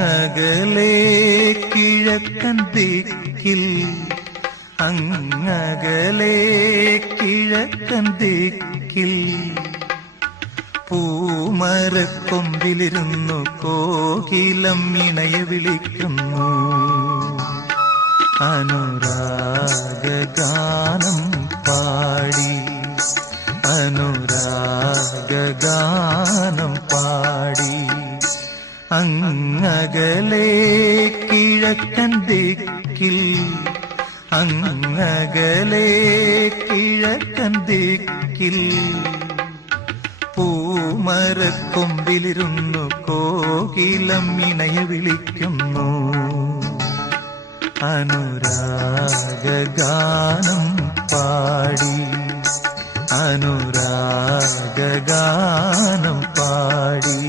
അങ്ങകലെ കിഴക്കൻ ദിക്കിൽ, അങ്ങകലെ കിഴക്കൻ ദിക്കിൽ പൂമരക്കൊമ്പിലിരുന്നു കോകിലം ഇണയെ വിളിക്കുന്നു. അനുരാഗഗാനം പാടി, അനുരാഗഗാനം പാടി. അങ്ങകലെ കിഴക്കൻ ദിക്കിൽ, അങ്ങകലെ കിഴക്കൻ ദിക്കിൽ പൂമരക്കൊമ്പിലിരുന്നു കോകിലം ഇണയെ വിളിക്കുന്നു. അനുരാഗഗാനം പാടി, അനുരാഗഗാനം പാടി.